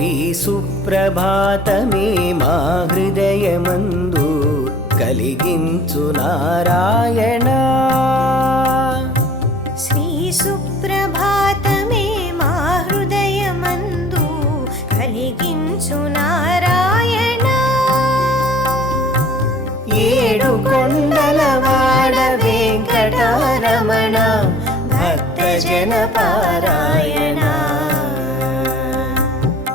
శ్రీ సుప్రభాతమే మా హృదయమందు కలిగించు నారాయణ. శ్రీ సుప్రభాతమే మా హృదయమందు కలిగించు నారాయణ. ఏడు కొండలవాడ వెంకటరమణ భక్తజన పారాయణ.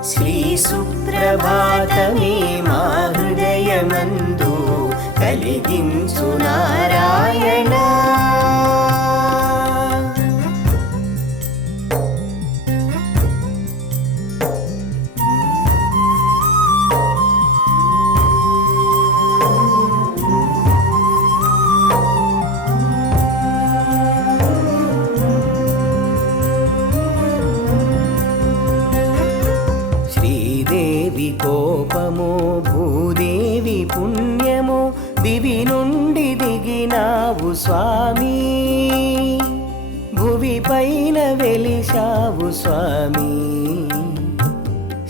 శ్రీ సుప్రభాతమే మా హృదయమందు కలిగించు నారాయణ. శ్రీదేవి కోపమో భూదేవి పుణ్యమో దివి నుండి దిగినావు స్వామి, భువి పైన వెలిశావు స్వామి.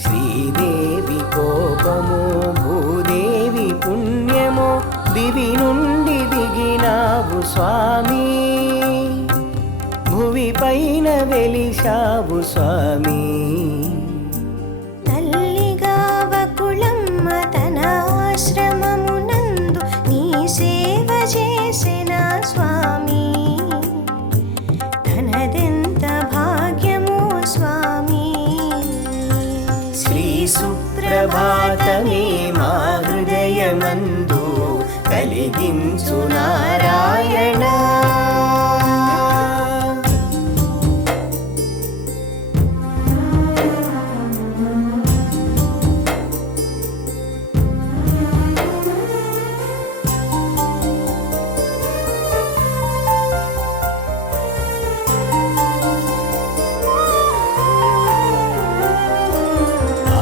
శ్రీదేవి కోపమో భూదేవి పుణ్యమో దివి నుండి దిగినావు స్వామి, భువి పైన వెలిశావు స్వామి. తల్లిగావకుళమ్మ తన ఆశ్రమమునందు నీ సేవ చేసిన స్వామి, తనదెంత భాగ్యమో స్వామి. శ్రీ సుప్రభాతమే మా హృదయమందు కలిగించు నారాయణ.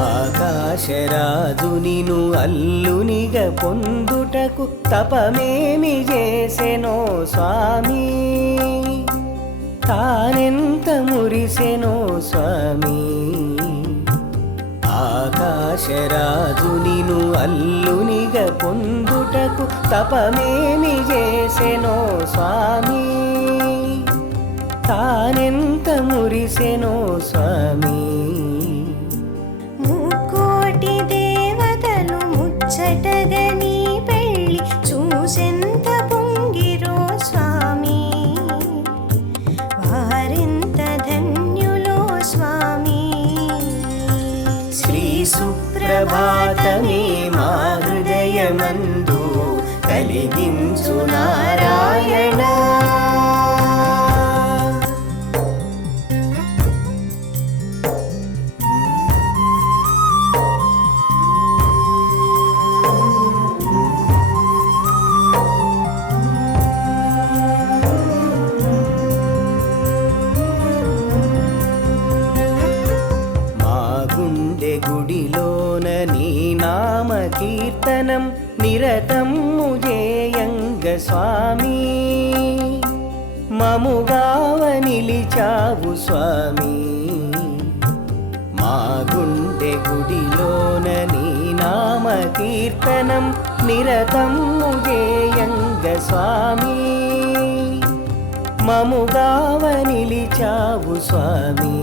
ఆకాశరాజు నిను అల్లునిగా పొందుటకు తపమేమి చేసెనో స్వామి, తానెంత మురిసెనో స్వామి. ఆకాశరాజు నిను అల్లునిగా పొందుటకు తపమేమి చేసెనో స్వామి, తానెంత మురిసెనో స్వామి. ముక్కోటి దేవతలు ముచ్చటగా నీ పెళ్ళి చూసెంత పొంగిరో స్వామి, వారెంత ధన్యులో స్వామి. శ్రీ సుప్రభాతమే మా హృదయమందు కలిగించు నారాయణ. గుడిలోన నీ నామ కీర్తనం నిరతము జేయంగ స్వామి, మముగావ నిలిచావు స్వామి. మా గుండె గుడిలోన నీ నామ కీర్తనం నిరతము జేయంగ స్వామి, మముగావ నిలిచావు స్వామి.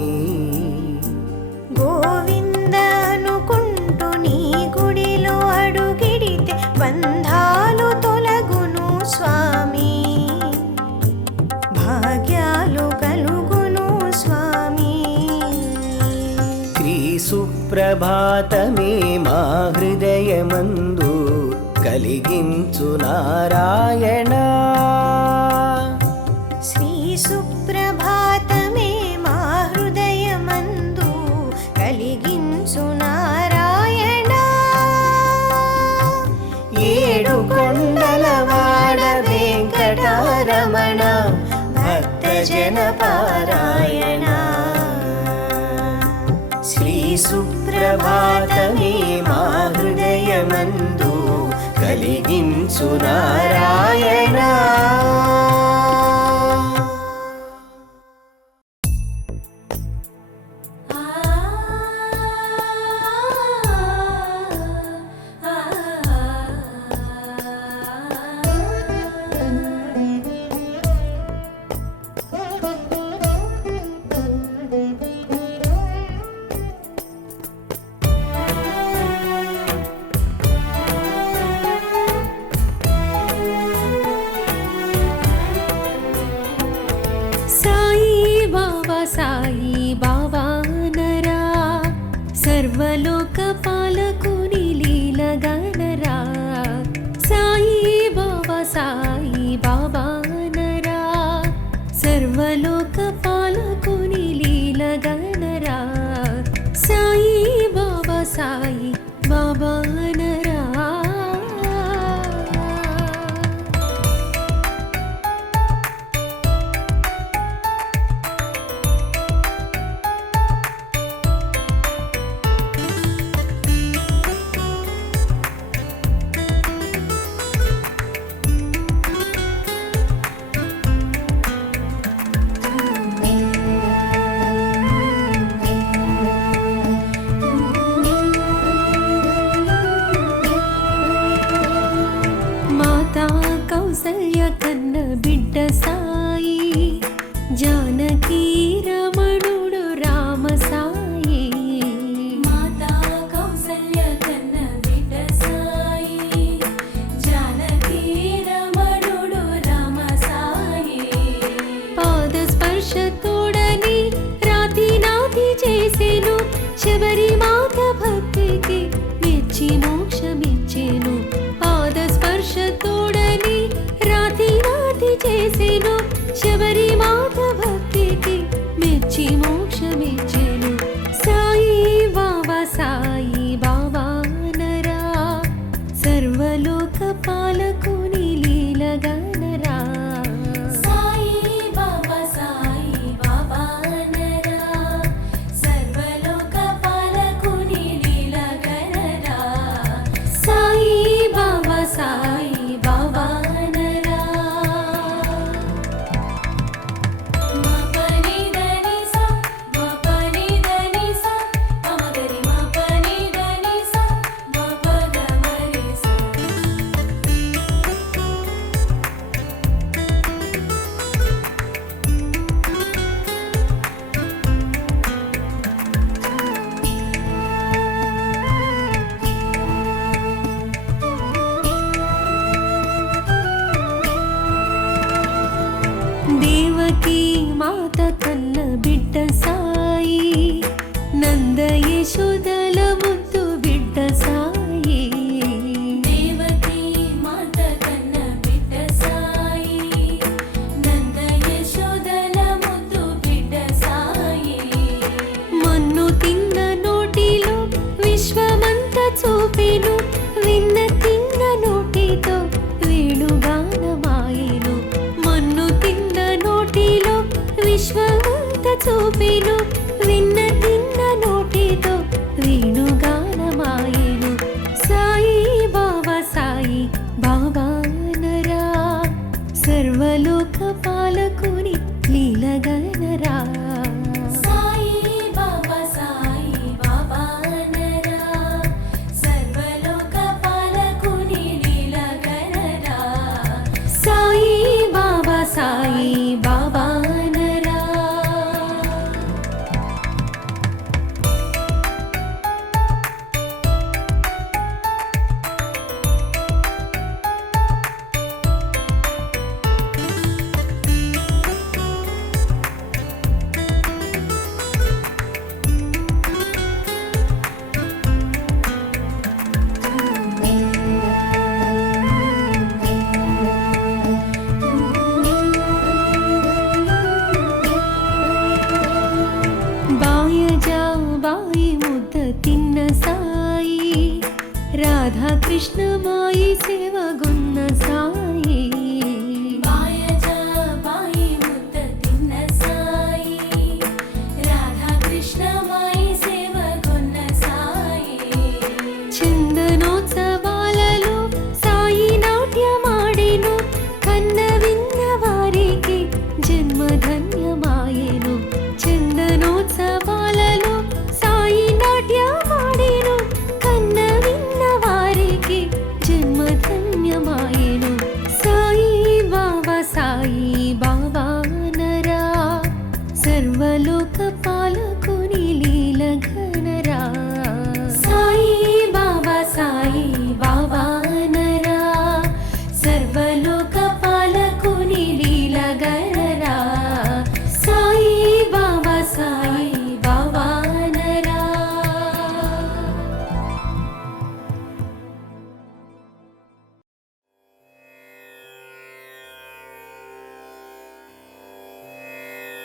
గోవింద అనుకుంటూ నీ గుడిలో అడుగిడితే బంధాలు తొలగును స్వామి, భాగ్యాలు కలుగును స్వామి. శ్రీ సుప్రభాతమే మా హృదయమందు కలిగించు నారాయణ. శ్రీ సుప్రభాతమే మా హృదయమందు కలిగించు నారాయణ. ఏడు కొండలవాడ వెంకటరమణ భక్తజన పారాయణ. శ్రీ సుప్రభాతమే మా హృదయమందు కలిగించు నారాయణ. సర్వలోక పాలకుని లీలగనరా సాయి బాబా నరా సర్వలోక పాలకుని లీలగనరా సాయి బాబా నరా కౌసల్య కన్న బిడ్డ సాయి జానకీ రమణుడు రామ సాయి మాతా కౌసల్య కన్న బిడ్డ సాయి జానకీ రమణుడు రామ సాయి పాద స్పర్శ తోడని రాతి నాతి చేసెను శబరి మాత భక్తికి మెచ్చి మోక్షమిచ్చెను పాద స్పర్శ తోడని రాతి నాతి చేసెను శబరి మాత భక్తికి మెచ్చి మోక్షమిచ్చెను సాయి బాబా నరా సర్వలోక పాలకుని లీలగనరా సాయి బాబా నరా సర్వలోక పాలకుని లీలగనరా సాయి బాబా నరా మా పని దని సా మా పని దని సా మమ గరి మా పని దని సా మా పద మరి సా దేవకీ మాత కన్న బిడ్డ సాయి నంద యశోదల ముద్దు బిడ్డ సాయి దేవకీ మాత కన్న బిడ్డ సాయి నంద యశోదల ముద్దు బిడ్డ సాయి మన్ను తిన్న నోటిలో విశ్వమంత చూపెను విన్న తిన్న నోటితో వేణుగానమాయెను మన్ను తిన్న నోటిలో విశ్వమంత చూపెను విన్న తిన్న నోటితో వేణుగానమాయెను సాయి బాబా నరా సర్వలోక పాలకుని లీలగనరా సాయి బాబా నరా సర్వలోక పాలకుని లీలగనరా సాయి బాబా నరా బాయి ముద్ద తిన్న సాయి రాధా కృష్ణ మాయి సేవగున్న సాయి బాయి ముద్ద తిన్న సాయి రాధా కృష్ణ మాయి సేవగున్న సాయి చందనోత్సవాలలో సాయి నాట్యమాడెను కన్న విన్న వారికి జన్మధన్యమాయెను చందనోత్సవాలలో సాయి నాట్యమాడెను కన్న విన్న వారికి జన్మధన్యమాయెను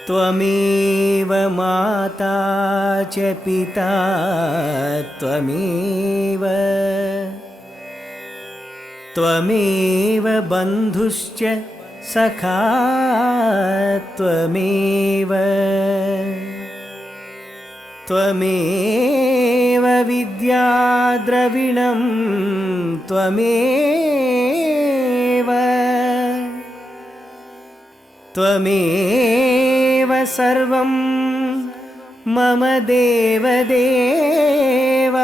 त्वमेव माता च पिता त्वमेव बन्धुश्च सखा त्वमेव विद्या द्रविणं त्वमेव सर्वं मम देवदेव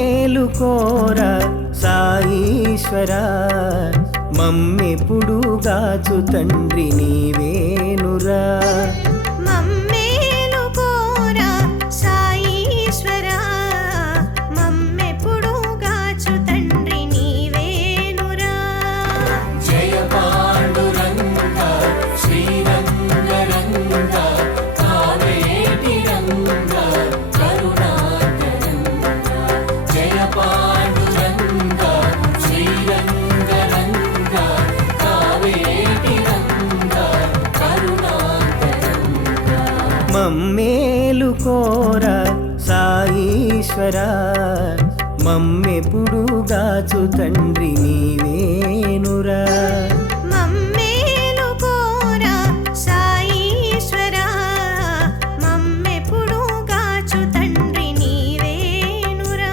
మమ్మేలుకోరా సాయీశ్వరా మమ్మెప్పుడు గాచు తండ్రి నీవేనురా మమ్మేలుకోరా సాయీశ్వరా మమ్మెప్పుడు గాచు తండ్రి నీవేనురా జయ పాండురంగ శ్రీరంగరంగ కావేటి రంగ కరుణాకరంగ జయ పాండురంగ శ్రీరంగరంగ కావేటి రంగ కరుణాకరంగ మమ్మేలుకోరా సాయీశ్వరా మమ్మెప్పుడు గాచు తండ్రి నీవేనురా మమ్మేలుకోరా సాయీశ్వరా మమ్మెప్పుడు గాచు తండ్రి నీవేనురా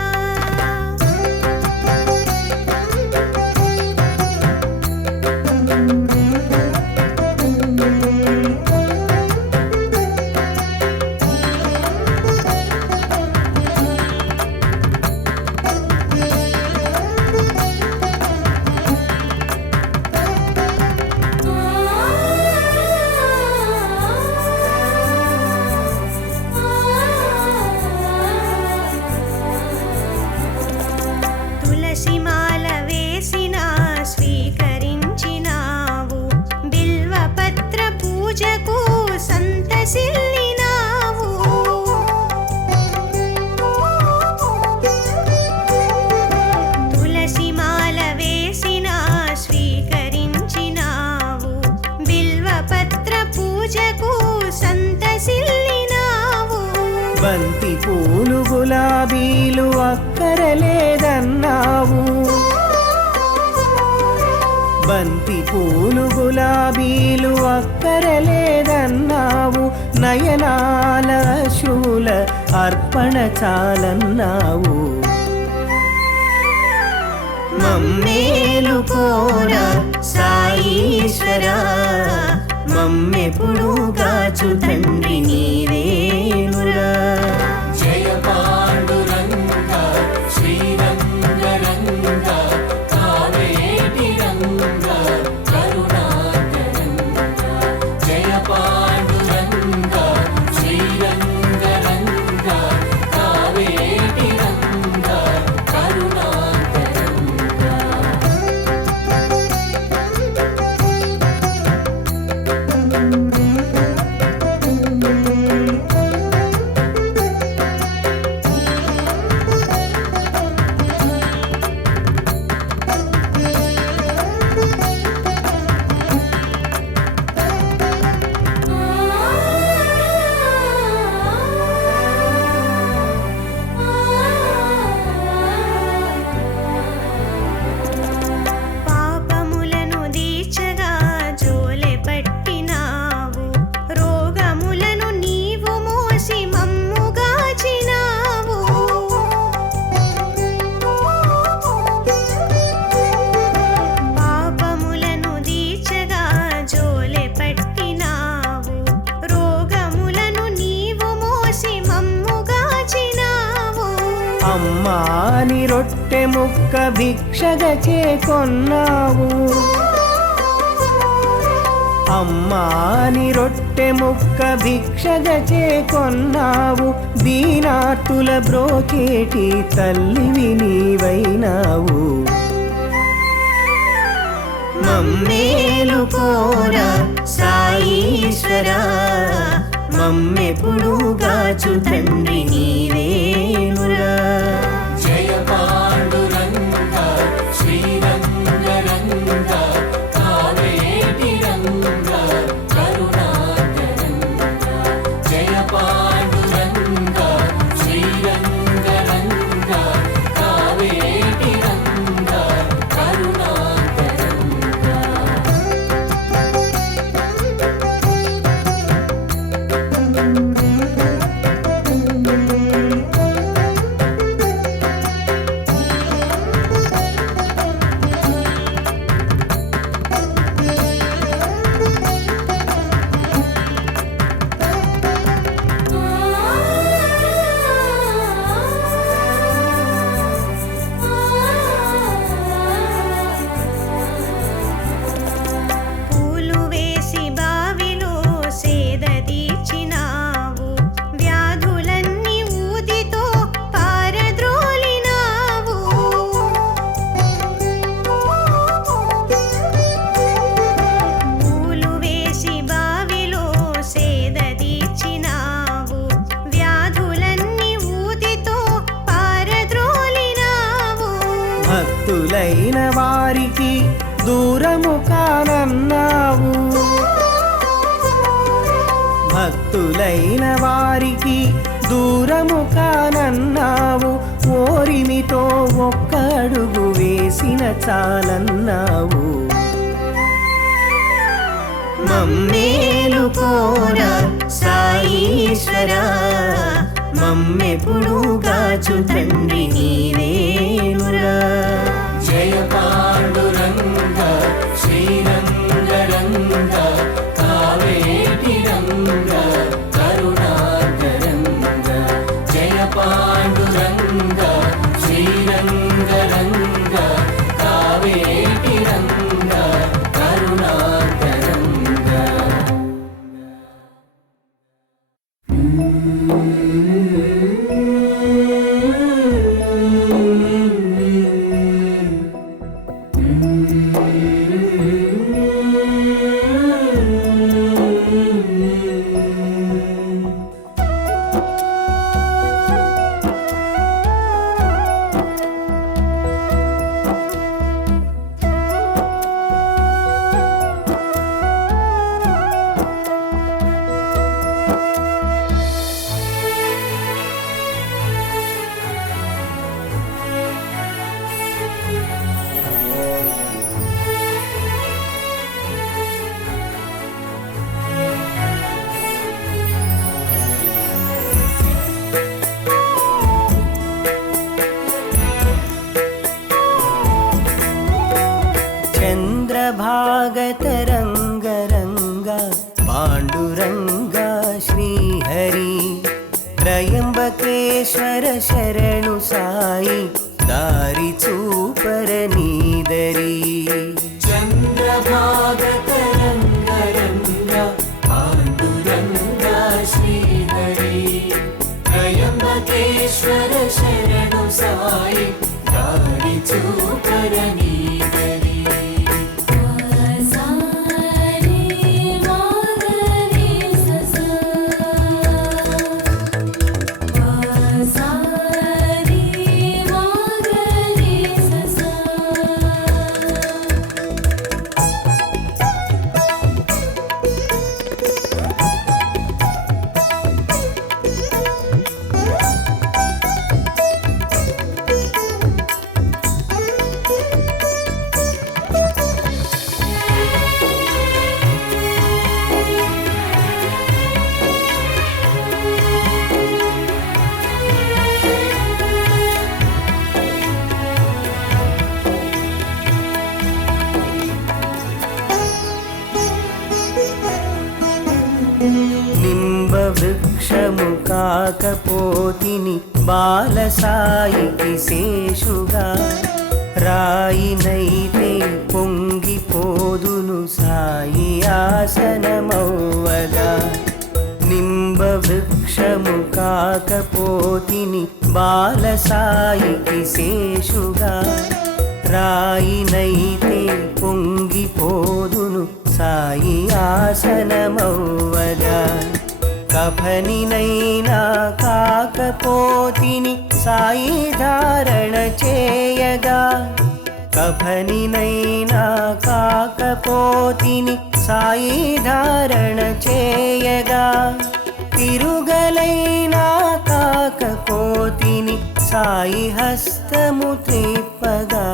తులసిమాల వేసిన స్వీకరించినావు బిల్వపత్ర పూజకు సంతసిల్లినావు తులసిమాల వేసిన స్వీకరించినావు బిల్వపత్ర పూజకు సంతసిల్లినావు బంతి పూలు గులాబీలు అక్కరలేదన్నావు బంతి పూలు గులాబీలు అక్కరలేదన్నావు నయనాల శూల అర్పణ చాలన్నావు మమ్మేలుకోరా సాయీశ్వరా మమ్మెప్పుడు గాచు తండ్రి నీవేనురా జయ పాండురంగ శ్రీరంగరంగ కావేటి రంగ కరుణాకరంగ జయ పాండురంగ శ్రీరంగరంగ కావేటి రంగ కరుణాకరంగ పాపములను దీచగా జోలె పట్టినావు రోగములను నీవు మోసి మమ్ముగాచినావు పాపములను దీచగా జోలె పట్టినావు రోగములను నీవు మోసి మమ్ముగాచినావు అమ్మాని రొట్టె ముక్క భిక్షగ చేకొన్నావు అమ్మాని రొట్టె ముక్క భిక్షగా చేకొన్నావు, దీనార్తుల బ్రోచేటి తల్లివి నీవైనావు. మమ్మేలు కోరా సాయీశ్వరా, మమ్మెప్పుడు గాచు తండ్రి నీవేనురా. జయ పాండురంగ శ్రీరంగరంగ కావేటి రంగ కరుణాకరంగ. జయ పాండురంగ శ్రీరంగరంగ కావేటి రంగ కరుణాకరంగ. పూలు వేసి బావిలో సేద తీర్చినావు, వ్యాధులన్నీ ఊదితో పారద్రోలినావు. పూలు వేసి బావిలో సేద తీర్చినావు, వ్యాధులన్నీ ఊదితో పారద్రోలినావు. భక్తులైన వారికి దూరము కానన్నావు, భక్తులైన వారికి దూరము కానన్నావు. ఓరిమితో ఒక్క అడుగు వేసిన చాలన్నావు. మమ్మేలు కోరా సాయీశ్వరా, మమ్మెప్పుడు గాచు తండ్రి నీవేనురా. జయ పాండురంగ శ్రీరంగరంగ కావేటి రంగ కరుణాకరంగ. జయ పాండురంగ శ్రీరంగరంగ కావేటి రంగ కరుణాకరంగ. చంద్రభాగతరంగరంగా పాండురంగా శ్రీహరి, త్రయంబకేశ్వర శరణు సాయి, దారి చూపర నీదరి. చంద్రభాగతరంగరంగ పాండురంగ శ్రీహరి, త్రయంబకేశ్వర శరణు సాయి, దారి చూపర నీదరి. సారి మాగరి ససా సారి మాగరి ససా. నింబ వృక్షము కాకపోతిని బాలసాయికి శేషుగా, రాయినైతే పొంగిపోదును సాయి ఆసనమవ్వగా నింబ వృక్షము కాకపోతిని బాలసాయికి శేషుగా రాయినైతే పొంగిపోదును సాయి ఆసనమవ్వగా కఫనినైనా కాకపోతిని సాయి ధారణ చేయగా కఫనినైనా కాకపోతిని సాయి ధారణ చేయగా తిరుగలైనా కాకపోతిని సాయి హస్తము త్రిప్పగా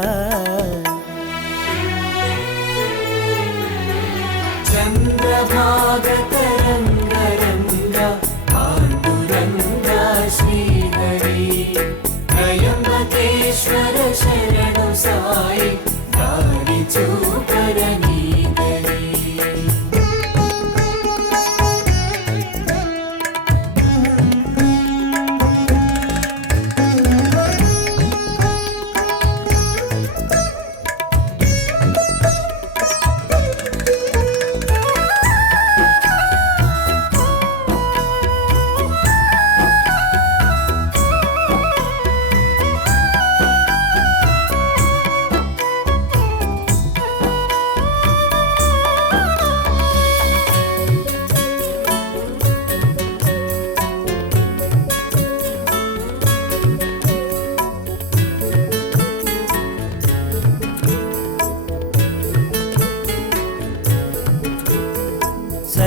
చంద్రభాగతరంగరంగా పాండురంగా శ్రీహరి త్రయంబకేశ్వర శరణు సాయి దారి చూపరనీదరి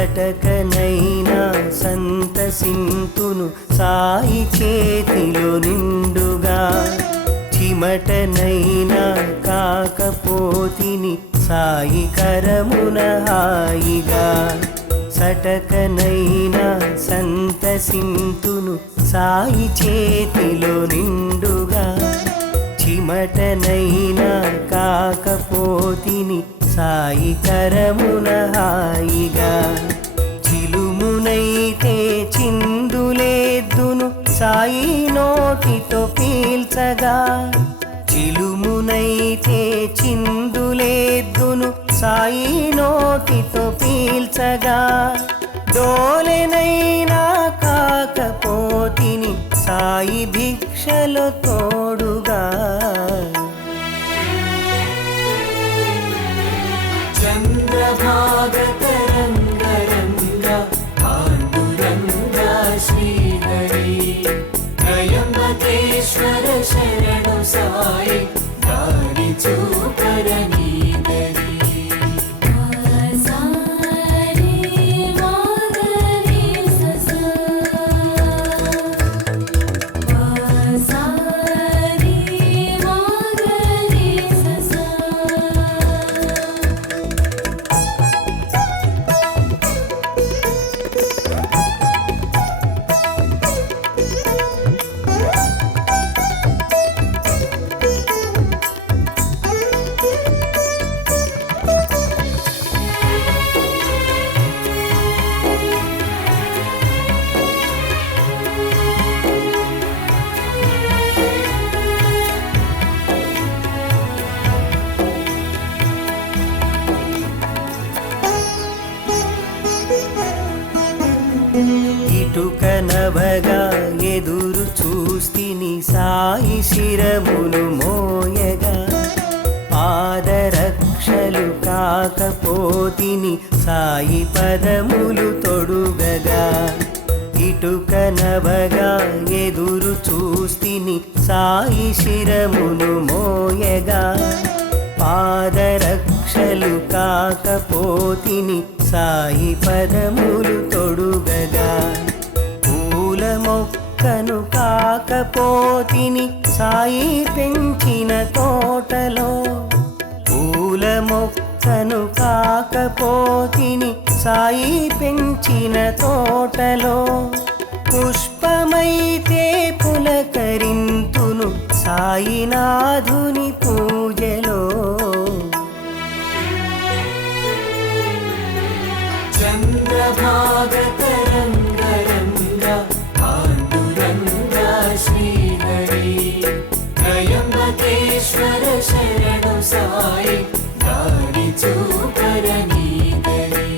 సటకనైనా సంతసింతును సాయి చేతిలో నిండుగా చిమటనైనా కాకపోతిని సాయి కరమున హాయిగా సటకనైనా సంతసింతును సాయి చేతిలో నిండుగా చిమటనైనా కాకపోతిని సాయి కరమున హాయిగా చిలుమునైతే చిందులేద్దును సాయి నోటితో పీల్చగా చిలుమునైతే చిందులేద్దును సాయి నోటితో పీల్చగా డోలెనైనా కాకపోతిని సాయి భిక్షలో తోడుగా చంద్రభాగతరంగరంగా పాండురంగా శ్రీహరి త్రయంబకేశ్వర శరణు సాయి దారి చూపరనీదరి సారి మాగరి ససా సారి మాగరి ససా ఇటుకనవగా ఎదురు చూస్తిని సాయి శిరమును మోయగా పాదరక్షలు కాకపోతిని సాయి పదములు తొడుగగా ఇటుకనవగా ఎదురు చూస్తిని సాయి శిరమును మోయగా పాదరక్షలు కాకపోతిని సాయి పదములు తొడుగగా పూల మొక్కను కాకపోతిని సాయి పెంచిన తోటలో పూల మొక్కను కాకపోతిని సాయి పెంచిన తోటలో పుష్పమైతే పులకరింతును సాయినాథుని పూజలో చంద్రభాగతరంగరంగా పాండురంగా శ్రీహరి త్రయంబకేశ్వర త్రయంబకేశ్వర శరణు సాయి దారి చూపరని దరి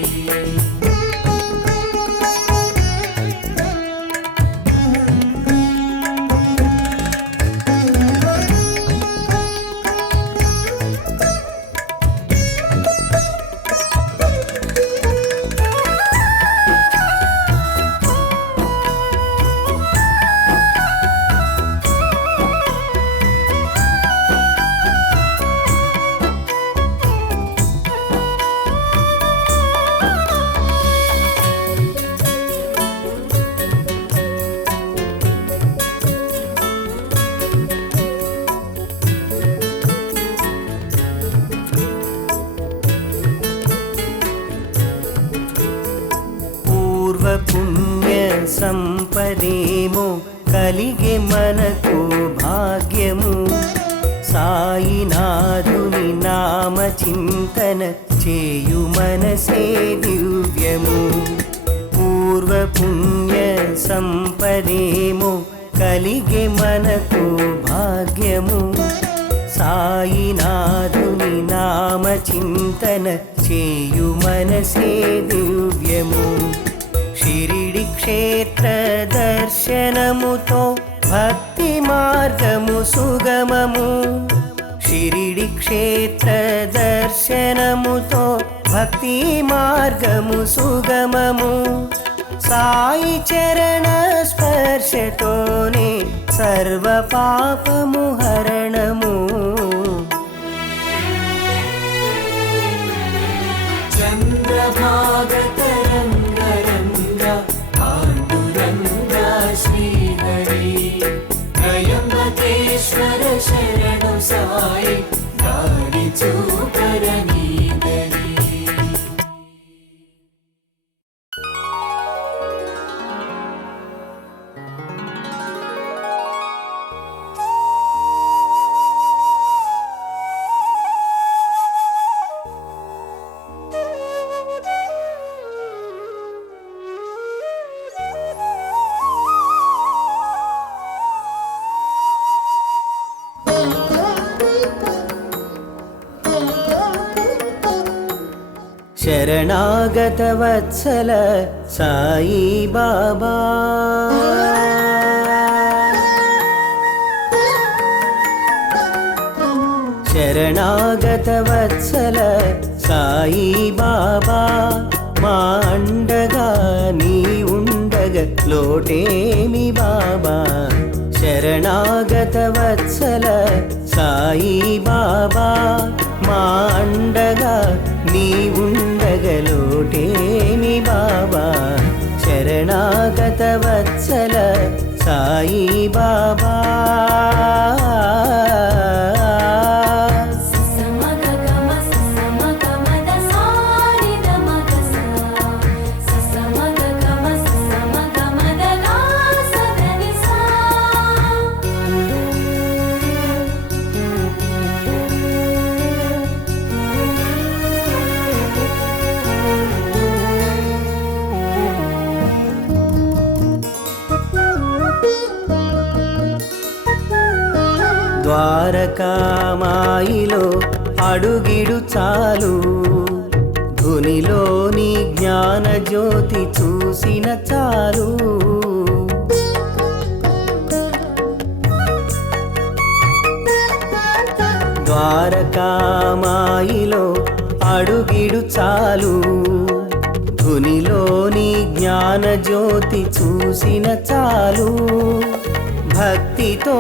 పుణ్య సంపదేమో కలిగే మనకు భాగ్యము సాయినాథుని నామ చింతన చేయు మనసే దివ్యము పూర్వ పుణ్య సంపదేమో కలిగే మనకు భాగ్యము సాయినాథుని నామ చింతన చేయు మనసే దివ్యము షిరిడి క్షేత్ర దర్శనముతో భక్తి మార్గము సుగమము షిరిడి క్షేత్ర దర్శనముతో భక్తి మార్గము సుగమము సాయి చరణ స్పర్శతోనే సర్వ పాపము హరణము చంద్రభాగతరంగరంగ పాండురంగ శ్రీహరి త్రయంబకేశ్వర శరణు సాయి దారి చూపరని దరి శరణాగత వత్సల సాయి బాబా శరణాగత వత్సల సాయి బాబా మా అండగా నీ ఉండగ లోటేమి బాబా శరణాగత వత్సల సాయి బాబా మా అండగా నీ ఉండగలోటేమి బాబా శరణాగత వత్సల సాయి బాబా ద్వారకామాయిలో అడుగిడు చాలు ధునిలోని జ్ఞాన జ్యోతి చూసిన చాలు ద్వారకామాయిలో అడుగిడు చాలు ధునిలోని జ్ఞాన జ్యోతి చూసిన చాలు భక్తితో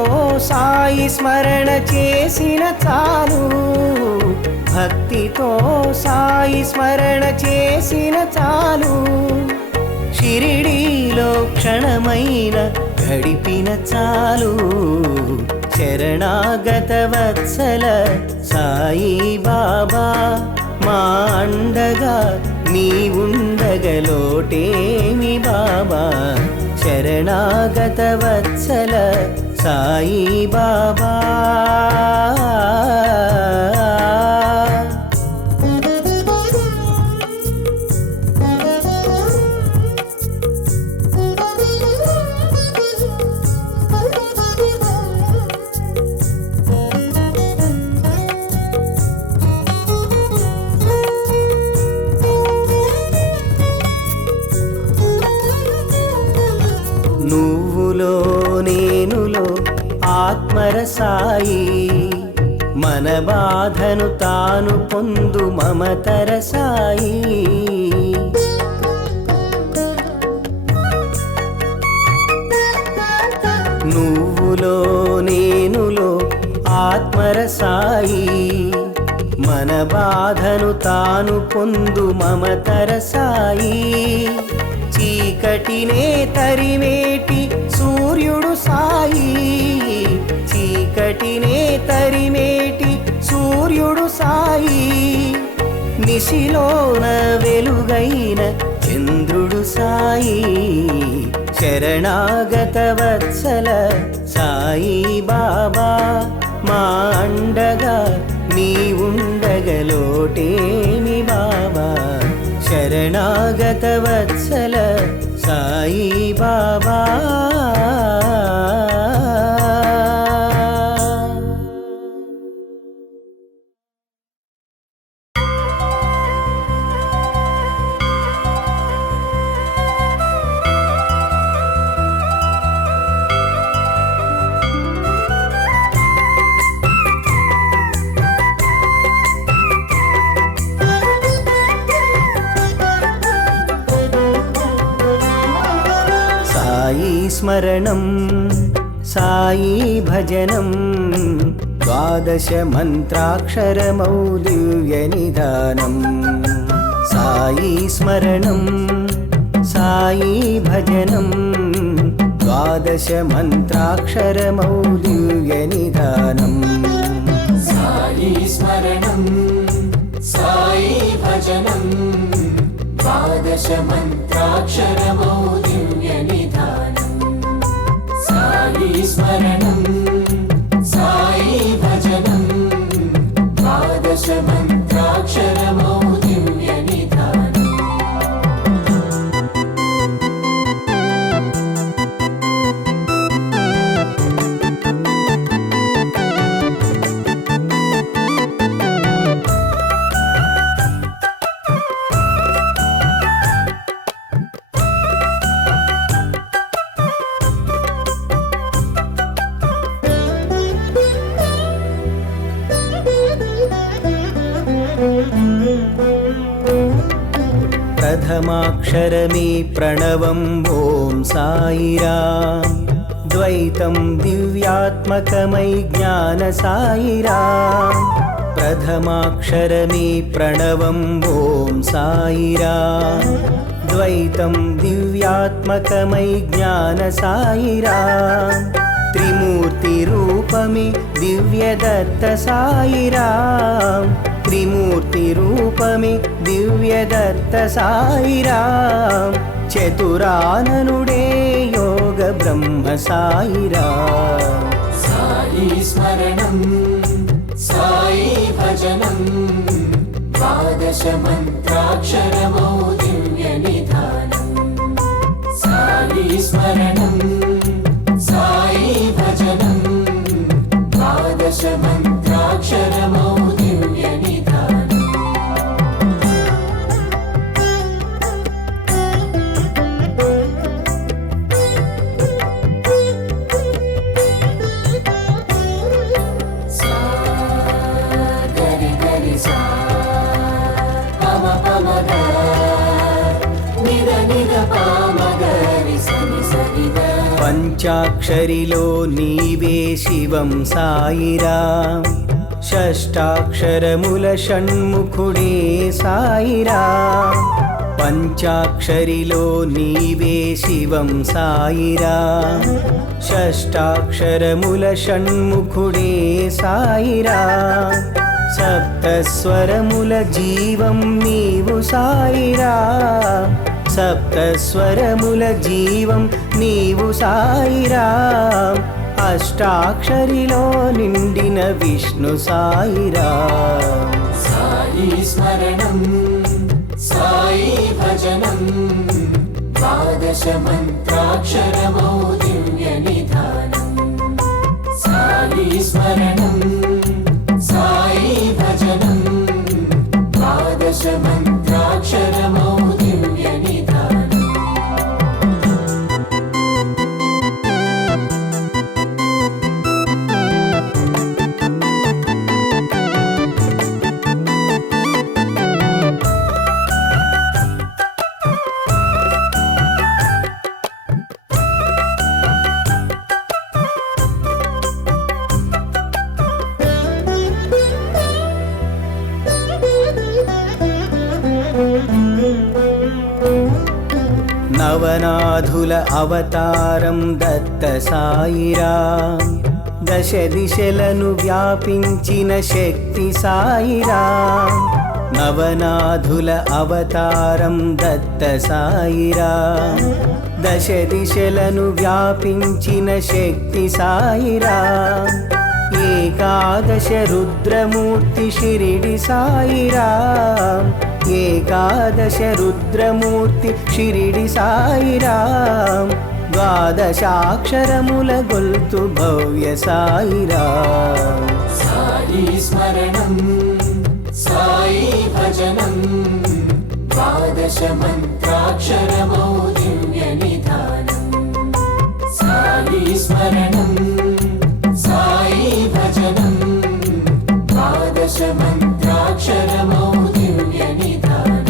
సాయి స్మరణ చేసిన చాలు భక్తితో సాయి స్మరణ చేసిన చాలు షిరిడీలో క్షణమైన గడిపిన చాలు శరణాగత వత్సల సాయి బాబా మా అండగా నీ ఉండగలోటేమి బాబా శరణాగత వత్సల సాయి బాబా సాయి మన బాధను తాను పొందు మమతర సాయి నువ్వులో నేనులో ఆత్మర సాయి మన బాధను తాను పొందు మమతర సాయి చీకటినే తరిమేటి సూర్యుడు సాయి చీకటినే తరిమేటి సూర్యుడు సాయి నిశిలోన వెలుగైన చంద్రుడు సాయి శరణాగత వత్సల సాయి బాబా మా అండగా నీ ఉండగలోటేమి బాబా శరణాగత వత్సల సాయి బాబా సాయి స్మరణం సాయి భజనం ద్వాదశ మంత్రాక్షరమౌ దివ్య నిధానం సాయి స్మరణం సాయి భజనం ద్వాదశ మంత్రాక్షరమౌ దివ్య నిధానం సాయి స్మరణం సాయి భజనం ద్వాదశ మంత్రాక్షరమౌ దివ్య నిధానం సాయి స్మరణం సాయి భజనం ద్వాదశ మంత్రాక్షరమౌ దివ్య నిధానం ప్రథమాక్షరమే ప్రణవం ఓం సాయిరాం ద్వైతం దివ్యాత్మకమై జ్ఞాన సాయిరాం ప్రథమాక్షరమే ప్రణవం ఓం సాయిరాం ద్వైతం దివ్యాత్మకమై జ్ఞాన సాయిరాం త్రిమూర్తి రూపమే దివ్యదత్త సాయిరాం త్రిమూర్తి రూపమే దివ్యదత్త సాయిరాం చతురాననుడే యోగ బ్రహ్మ సాయిరాం సాయి స్మరణం సాయి భజనం ద్వాదశ మంత్రాక్షరమౌ దివ్య నిధానం సాయి స్మరణం సాయి భజనం ద్వాదశ మంత్రాక్షరమౌ దివ్య నిధానం సా గరి గరి సా పమ పమ గ నిద నిద పమ గరి సని సని ద పంచాక్షరిలో నీవే శివం సాయిరాం షష్టాక్షరముల షణ్ముఖుడే సాయిరాం పంచాక్షరిలో నీవే శివం సాయిరాం షష్టాక్షరముల షణ్ముఖుడే సాయిరాం సప్తస్వరముల జీవం నీవు సాయిరాం సప్తస్వరముల జీవం నీవు సాయిరాం అష్టాక్షరిలో నిండిన విష్ణు సాయిరాం సాయి స్మరణం సాయి భజనం ద్వాదశ మంత్రాక్షరమౌ దివ్య నిధానం సాయి స్మరణం సాయి భజనం ద్వాదశ మంత్రాక్షరమౌ దివ్య నిధానం నవనాథుల అవతారం దత్త సాయిరాం దశ దిశలను వ్యాపించిన శక్తి సాయిరాం నవనాథుల అవతారం దత్త సాయిరాం దశ దిశలను వ్యాపించిన శక్తి సాయిరాం ఏకాదశ రుద్రమూర్తి షిరిడి సాయిరాం ఏకాదశ రుద్రమూర్తి షిరిడి సాయిరాం ద్వాదశాక్షరముల గొల్తు భవ్య సాయిరాం సాయి స్మరణం సాయి భజనం ద్వాదశ మంత్రాక్షరమౌ దివ్య నిధానం సాయి స్మరణం సాయి భజనం ద్వాదశ మంత్రాక్షరమౌ దివ్య నిధానం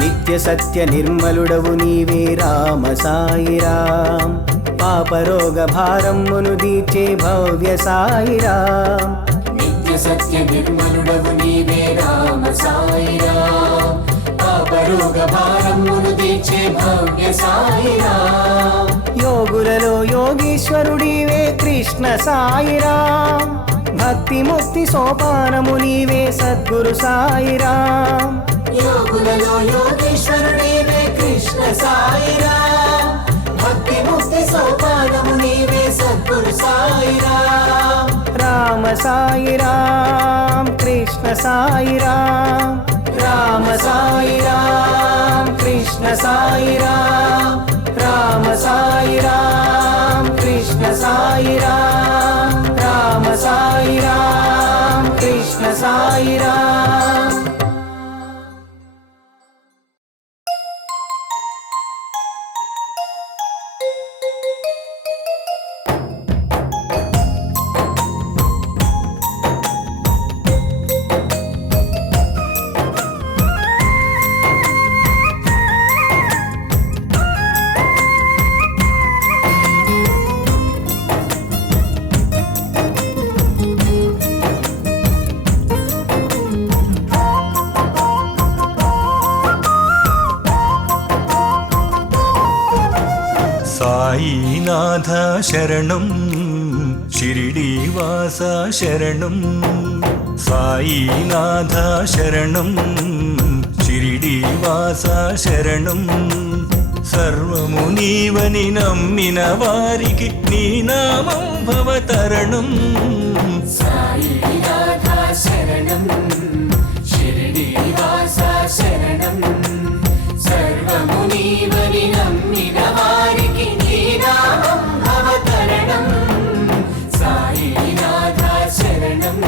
నిత్య సత్య నిర్మలుడవు నీవే రామ సాయిరాం పాపరోగ భారమును దీచే భవ్య సాయిరాం నిత్య సత్య నిర్మలుడవు నీవే రామ సాయిరాం పాపరోగ భారమును దీచే భవ్య సాయిరాం యోగులలో యోగీశ్వరుడివే కృష్ణ సాయిరాం భక్తి ముక్తి సోపానము నీవే సద్గురు సాయిరాం యోగులలో యోగేశ్వరుడీవే కృష్ణ సాయిరాం భక్తి ముక్తి సోపానము నీవే సద్గురు సాయిరాం రామ సాయిరాం కృష్ణ సాయిరాం రామ సాయిరాం కృష్ణ సాయిరాం రామ సాయిరాం కృష్ణ సాయిరాం రామ సాయిరాం కృష్ణ సాయిరాం సాయినాథ శరణం షిరిడీవాస శరణం సాయినాథ శరణం షిరిడీవాస శరణం సర్వము నీవని నమ్మిన వారికి నీ నామం భవతరణం సాయినాథ శరణం షిరిడీవాస శరణం సర్వము నీవని నమ్మిన వారికి నీ నామం భవతరణం సాయినాథ శరణం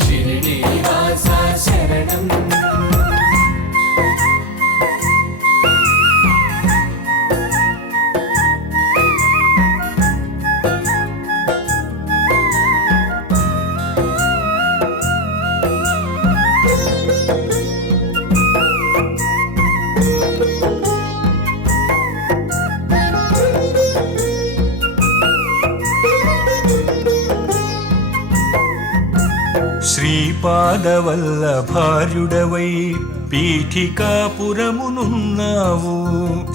షిరిడీవాస శరణం శ్రీపాదవల్లభార్యుడవై పీఠికాపురమునున్నావు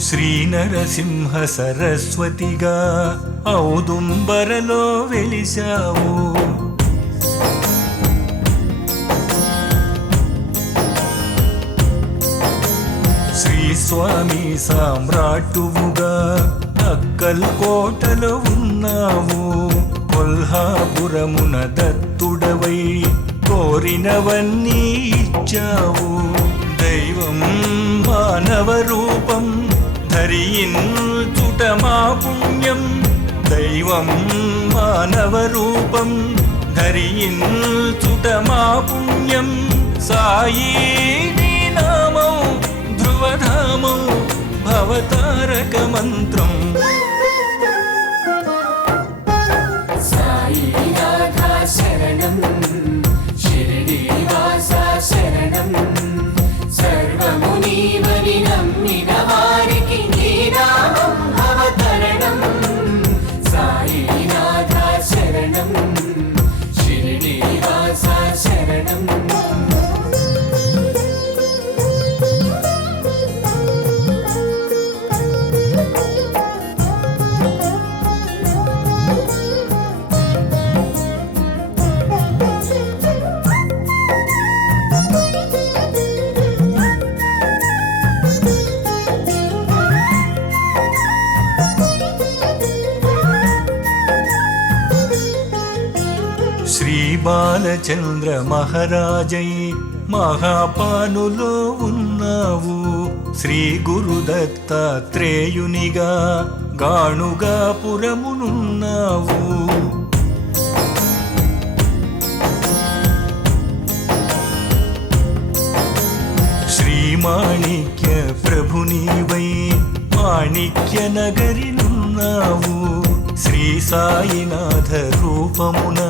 శ్రీనరసింహ సరస్వతిగా ఔదుంబరలో వెలిశావు శ్రీస్వామి సామ్రాట్టువుగా అక్కల్ కోటలో ఉన్నావు కొల్హాపురమున దత్తుడవై కోరినవన్నీ ఇచ్చావు దైవం మానవ రూపం ధరించుట మా పుణ్యం దైవం మానవ రూపం ధరించుట మా పుణ్యం సాయి నీ నామం ధ్రువధామం భవతారక మంత్రం సాయినాథ శరణం షిరిడీవాస శరణం సర్వము నీవని నమ్మిన వారికి నీ నామం భవతరణం సాయినాథ శరణం బాలచంద్ర మహారాజై మహాపానులో ఉన్నావు. శ్రీ గురు దత్తాత్రేయునిగా గాణుగా పురమునున్నావు. శ్రీమాణిక్య ప్రభునివై మాణిక్య నగరినున్నావు. శ్రీ సాయినాథ రూపమున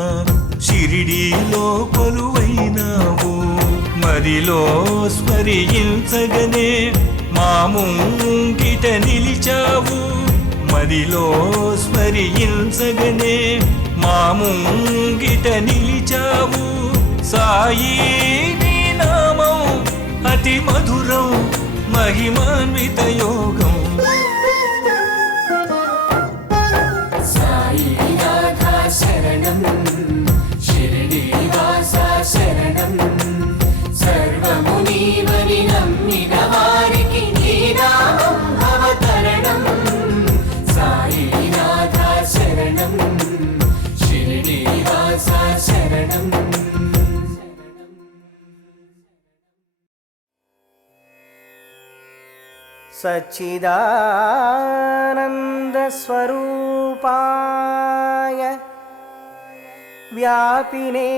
షిరిడీలో కొలువైనావు. మదిలో స్మరించగనే మా ముంగిట నిలిచావు. మదిలో స్మరించగనే మా ముంగిట నిలిచావు. సాయి నీ నామం అతి మధురం మహిమాన్విత యోగం. సాయినాథ శరణం షిరిడీవాస శరణం సర్వము నీవని నమ్మిన వారికి నీ నామం అవతరణం. సాయినాథ శరణం షిరిడీవాస శరణం. సచ్చిదానంద స్వరూపాయ వ్యాపినే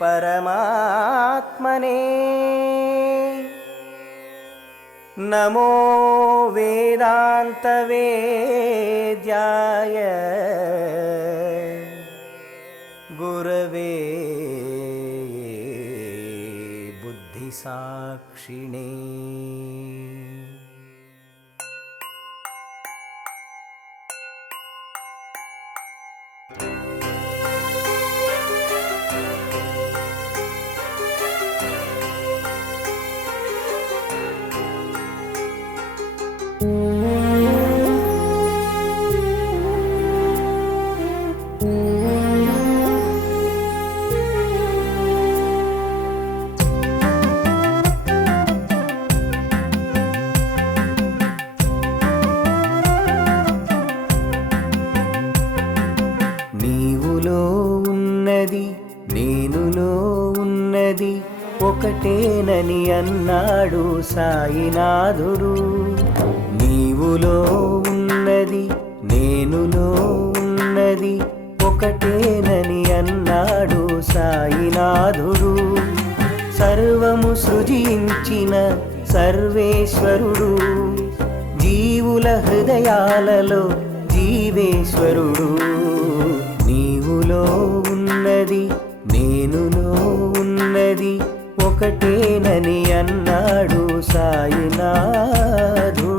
పరమాత్మనే నమో వేదాంత వేద్యాయ గురవే సాక్షిణే. నేనులో ఉన్నది ఒకటేనని అన్నాడు సాయినాథుడు. నీవులో ఉన్నది నేనులో ఉన్నది ఒకటేనని అన్నాడు సాయినాథుడు. సర్వము సృజించిన సర్వేశ్వరుడు, జీవుల హృదయాలలో జీవేశ్వరుడు. నీవులో ఉన్నది నేనులో ఉన్నది ఒకటేనని అన్నాడు సాయినాథుడు.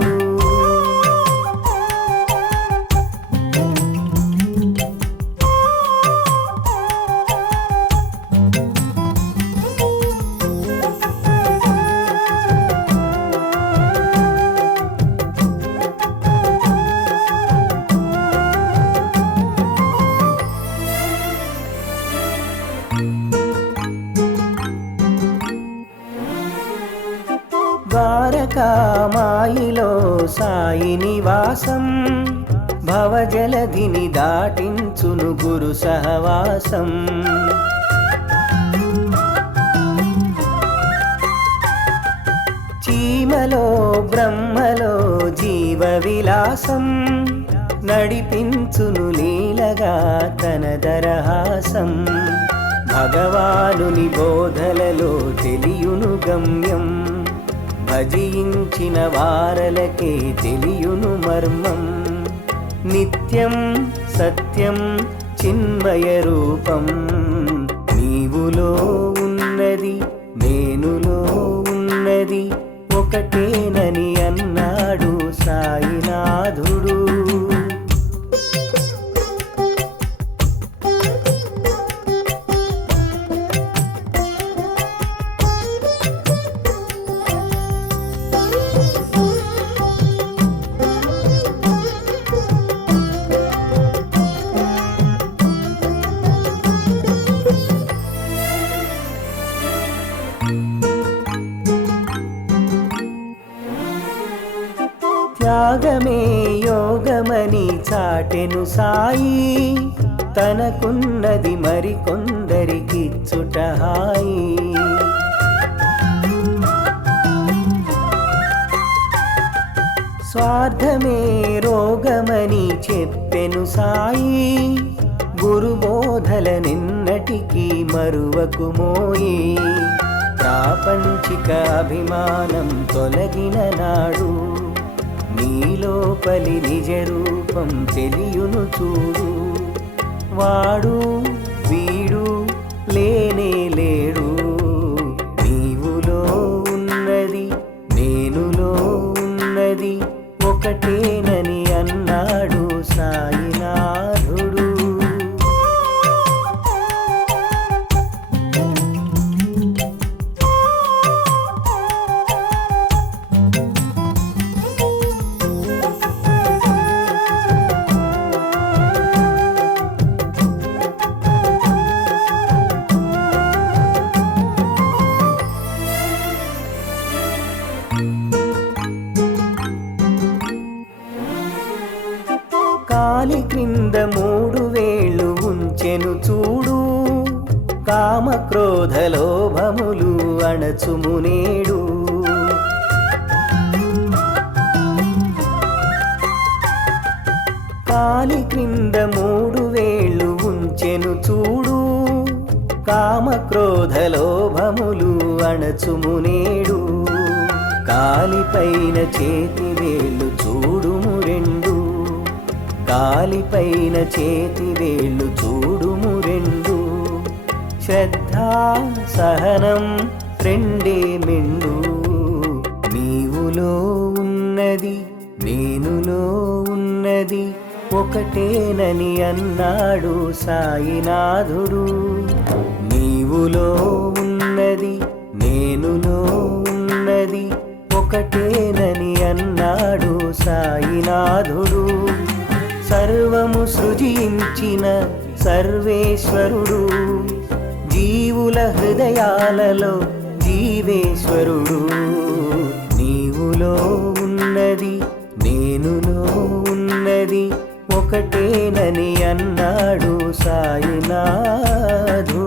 ద్వారకామాయిలో సాయి నివాసం, భవజలధిని దాటించును గురు సహవాసం. చీమలో బ్రహ్మలో జీవ విలాసం, నడిపించును లీలగా తన దరహాసం. భగవానుని బోధలలో తెలియును గమ్యం, భజించిన వారలకే తెలియును మర్మం. నిత్యం సత్యం చిన్మయ రూపం, నీవులో ఉన్నది నేనులో ఉన్నది ఒకటేనని అన్నాడు సాయినాథుడు. త్యాగమే యోగమని చాటెను సాయి, తనకున్నది మరికొందరికిచ్చుట హాయి. స్వార్థమే రోగమని చెప్పెను సాయి, గురుబోధల నిన్నటికీ మరువకుమోయి. ప్రాపంచిక అభిమానం తొలగిన నాడు నీలోపలి నిజ రూపం తెలియును చూడు. వాడు వీడు లేనే లేడు, నీవులో ఉన్నది నేనులో ఉన్నది ఒకటేనని అన్నాడు సాయినాథుడు. కాలి క్రింద 3 వేళ్ళు ఉంచెను చూడు, కామక్రోధ లోభములు అణచుమునేడు. కాలి క్రింద 3 వేళ్ళు ఉంచెను చూడు, కామక్రోధ లోభములు అణచుమునేడు. కాలిపైన చేతి వేళ్ళు చూడుము రెండు, కాలిపైన చేతి వేళ్ళు చూడుము రెండు. శ్రద్ధా సహనం రెండే మెండు, నీవులో ఉన్నది నేనులో ఉన్నది ఒకటేనని అన్నాడు సాయినాథుడు. నీవులో ఉన్నది నేనులో ఉన్నది ఒకటేనని అన్నాడు సాయినాథుడు. సర్వము సృజించిన సర్వేశ్వరుడు, జీవుల హృదయాలలో జీవేశ్వరుడు. నీవులో ఉన్నది నేనులో ఉన్నది ఒకటేనని అన్నాడు సాయినాథుడు.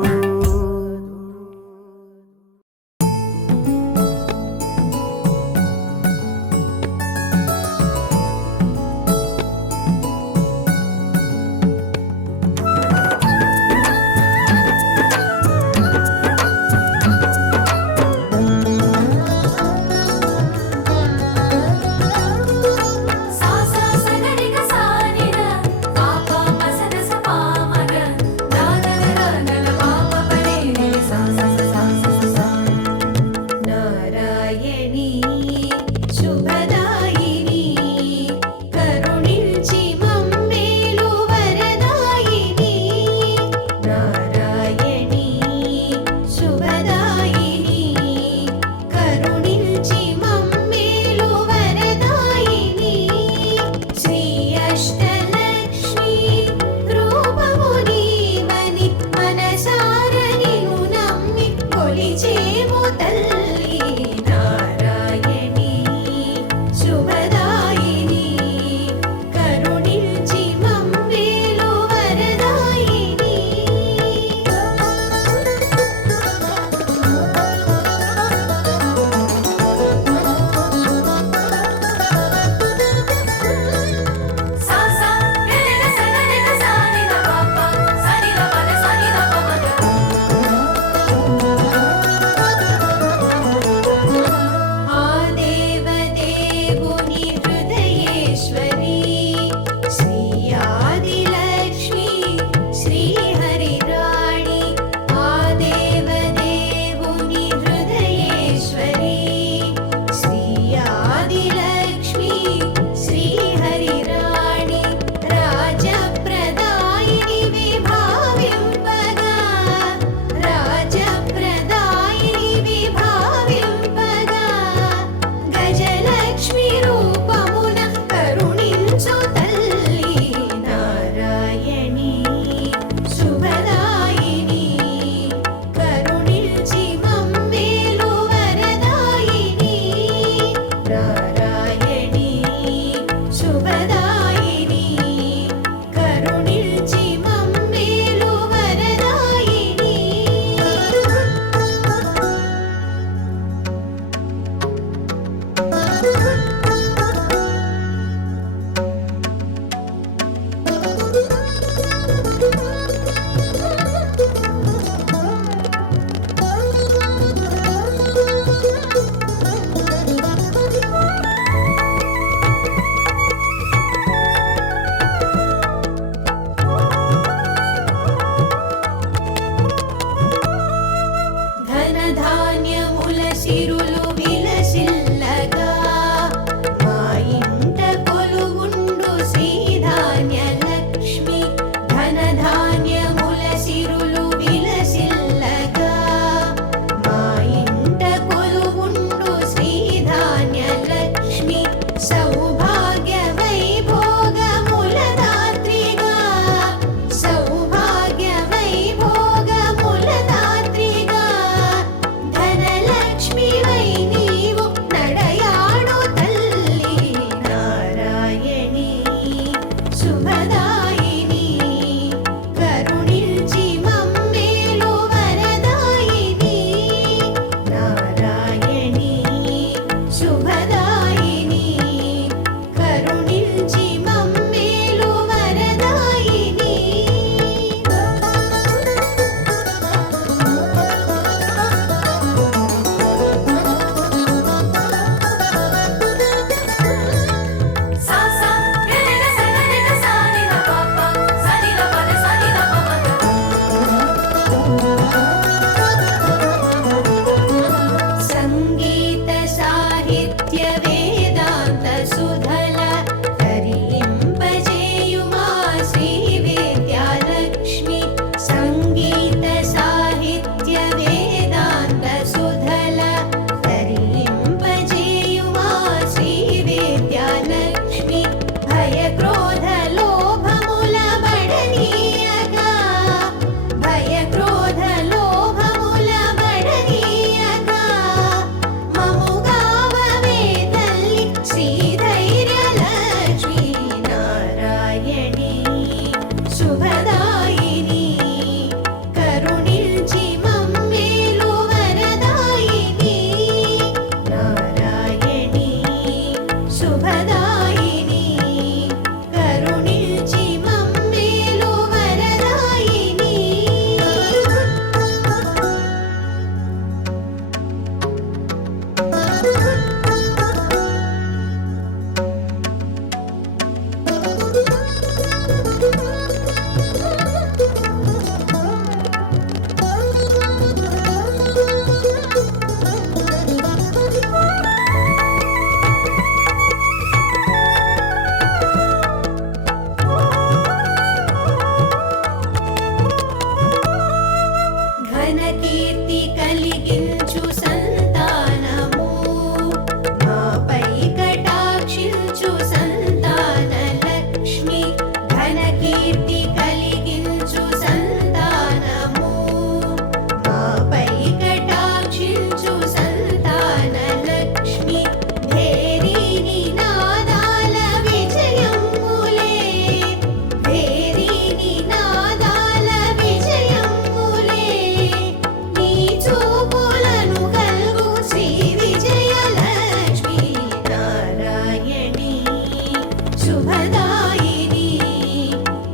సా సా సగరిగ సానిద పాప పసద సపామగ దాదర గనల ఘనకీర్తి కలిగించు సంతానము మాపై కటాక్షించు సంతాన లక్ష్మి ఘనకీర్తి కలిగించు సంతానము మాపై కటాక్షించు సంతాన లక్ష్మి భేరీ నినాదాల విజయములే భేరీ నినాదాల విజయములే నీ చూపులను కల్గు శ్రీ విజయలక్ష్మి నారాయణి శుభదాయిని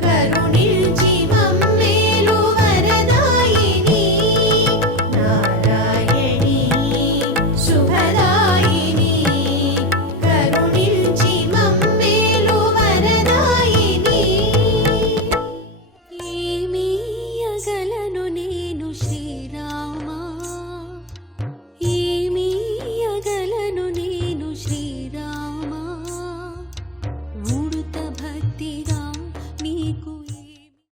కరుణించి మమ్మేలు వరదాయిని నారాయణి శుభదాయిని కరుణించి మమ్మేలు వరదాయిని ఏమీయగలను నేను శ్రీరామ